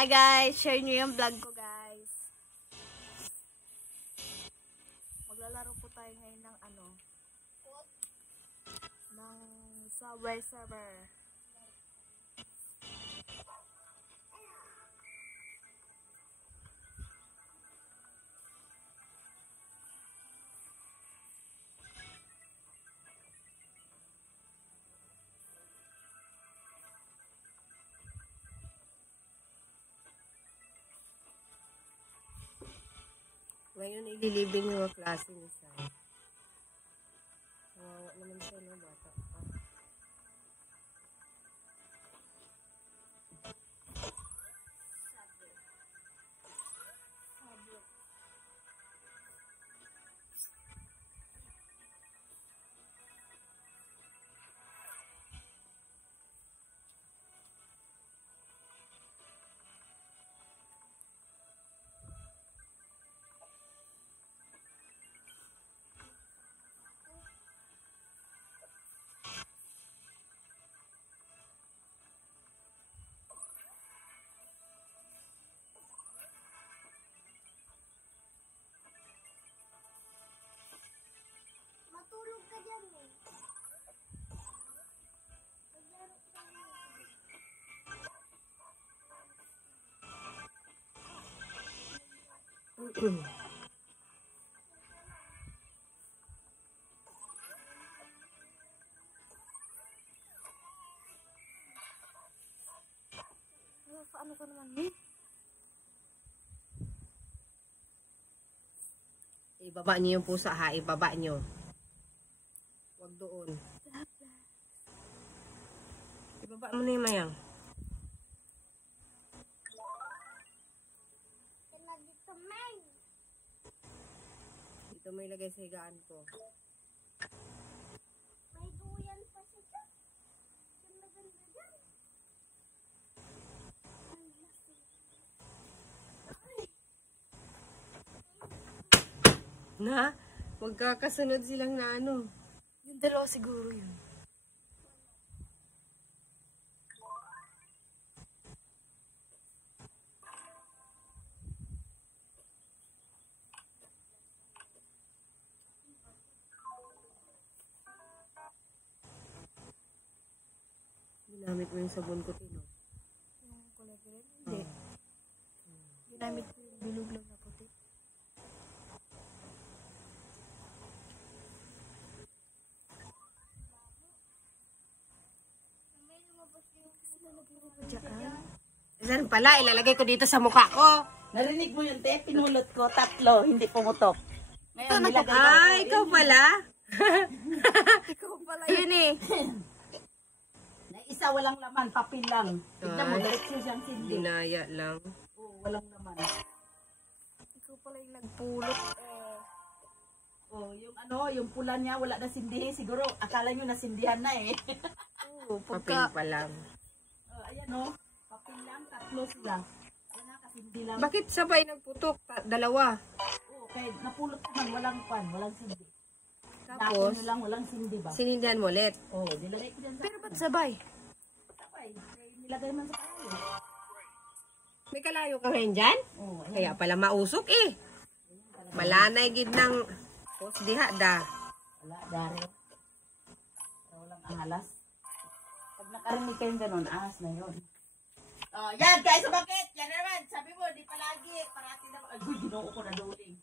Hi guys, share nyo yung vlog ko guys. Maglalaro po tayo ngayon ng ng Subway Surfer. Ngayon, ililibing yung mga klase ni Sai. Kawawa naman siya, no? Bata pa. Matulog ka dyan eh. Ano ka naman eh? Ibaba niyo yung pusa, ha? Ibaba niyo. Huwag doon. Ibaba mo na yung mayang. Dito mo ilagay sa higaan ko. May duyan pa siya dyan. Yung maganda dyan. Na? Magkakasunod silang na ano. Yung dalawa siguro yun. Ginamit mo yung sabon ko, Tino. Yung kulay green? Hindi. Ginamit ko yung bilog lang na puti. Saan pala? Ilalagay ko dito sa mukha ko. Narinig mo yun, te? Pinulot ko, 3, hindi pumutok. Ngayon, nilagay ko. Ikaw pala? Ikaw pala yun eh. Na isa walang laman, papel lang. Tignan mo, diretso siyang sindi. Dinaya lang. Oo, walang laman. Ikaw pala yung nagpulot eh. Oh, yung yung pula niya, wala na sindi. Siguro, akala nyo nasindihan na eh. Oo, Papel pa lang. Ayan papel lang, 3 sila. Wala kasindi lang. Bakit sabay nagputok? Dalawa. Oo, kaya napulot naman, walang sindi. Tapos, Dako lang, walang sindi ba? sinindihan mo ulit. Oo, nilagay ko dyan sa Pero ba't sabay? sabay. Nilagay man sa kayo. May kalayo ka ngayon dyan? Oo, ayan. Kaya pala mausok eh. Malanay gid ng post diha da. Wala, dari. Pero walang angalas. Pag nakarinig kayong ganun, ahas na yun. Oh, yan, guys, sa bakit? Yan naman, sabi mo, di palagi. Parati na, ay, ginoo ko na duling.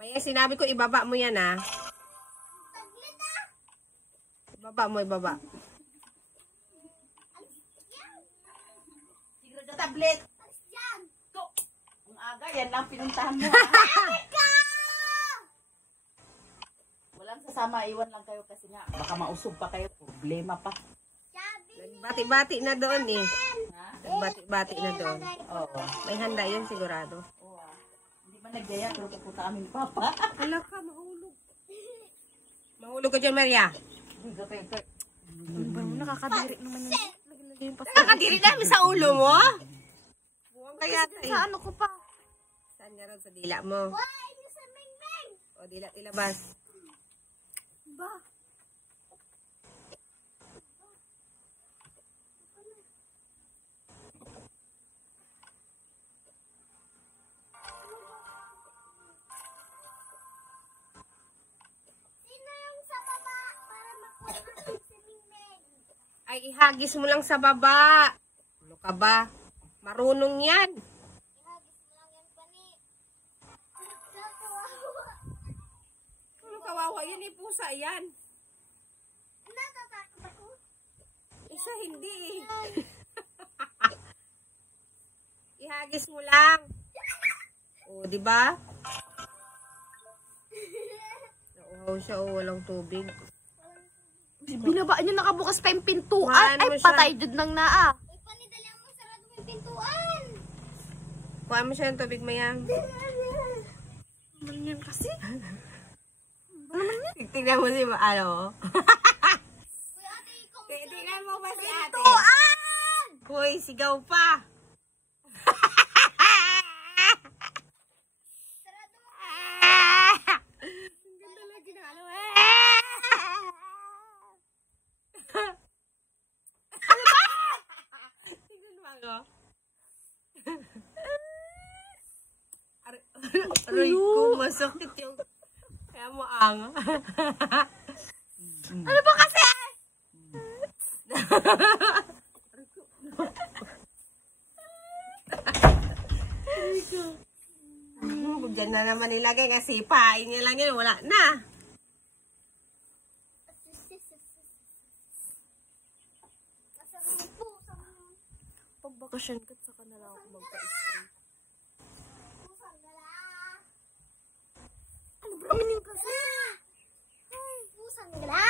Maya, sinabi ko ibaba mo yan ha. Ibaba mo, ibaba. Siguro na tablet. To, ang aga, yan lang pinuntahan mo. Walang sasama, iwan lang kayo kasi nga, baka mausog pa kayo, problema pa. Nagbati-bati na doon eh. Ha? Nagbati-bati na doon. Oo. May handa yun sigurado. Oo. Hindi ba nagdaya, pero pupunta kami ni Papa. Hala ka, mahulog. Mahulog ka dyan, Maria. Nakakadiri naman yun. Lagi-lagi yung pasok. Nakakadiri namin sa ulo mo? Buwang kaya Sa ano ko pa? Saan nga rin sa dila mo? O, dila ilabas. Ba? Ay, ihagis mo lang sa baba. Ano ka ba? Marunong yan. Ihagis mo lang yan, pani. Ano kawawa yan? Pusa yan. Natatakot ako. Isa hindi eh. Ihagis mo lang. O, di ba? Nauhaw siya o walang tubig. Binaba niya, nakabukas pa yung pintuan. Kuhaan mo Ay, siya. patay jud nang naa. Uy, pani, dali mo sarado mo yung pintuan. Kuha mo siya ng tubig, Mayang. Ano yan kasi? Tignan mo si ano. Uy, ate, ikaw. Tignan mo ba si ate? Pintuan! Hoy, sigaw pa. Sarado mo. Ang ganda lagi na ano Tignan mo ako. Aray ko, masakit yung kaya mo ang. Ano ba kasi? Diyan na naman nilagay kasi pain niya lang yun, wala na. Masarap po. Pag bakasyon ka, saka na lang ako magpa-spray. Pusang gala. Ano ba meaning kasi? Pusang gala.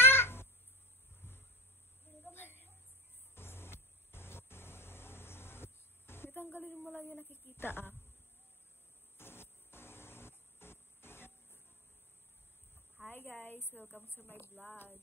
Natanggalin mo lang yung nakikita ah. Hi guys, welcome to my vlog.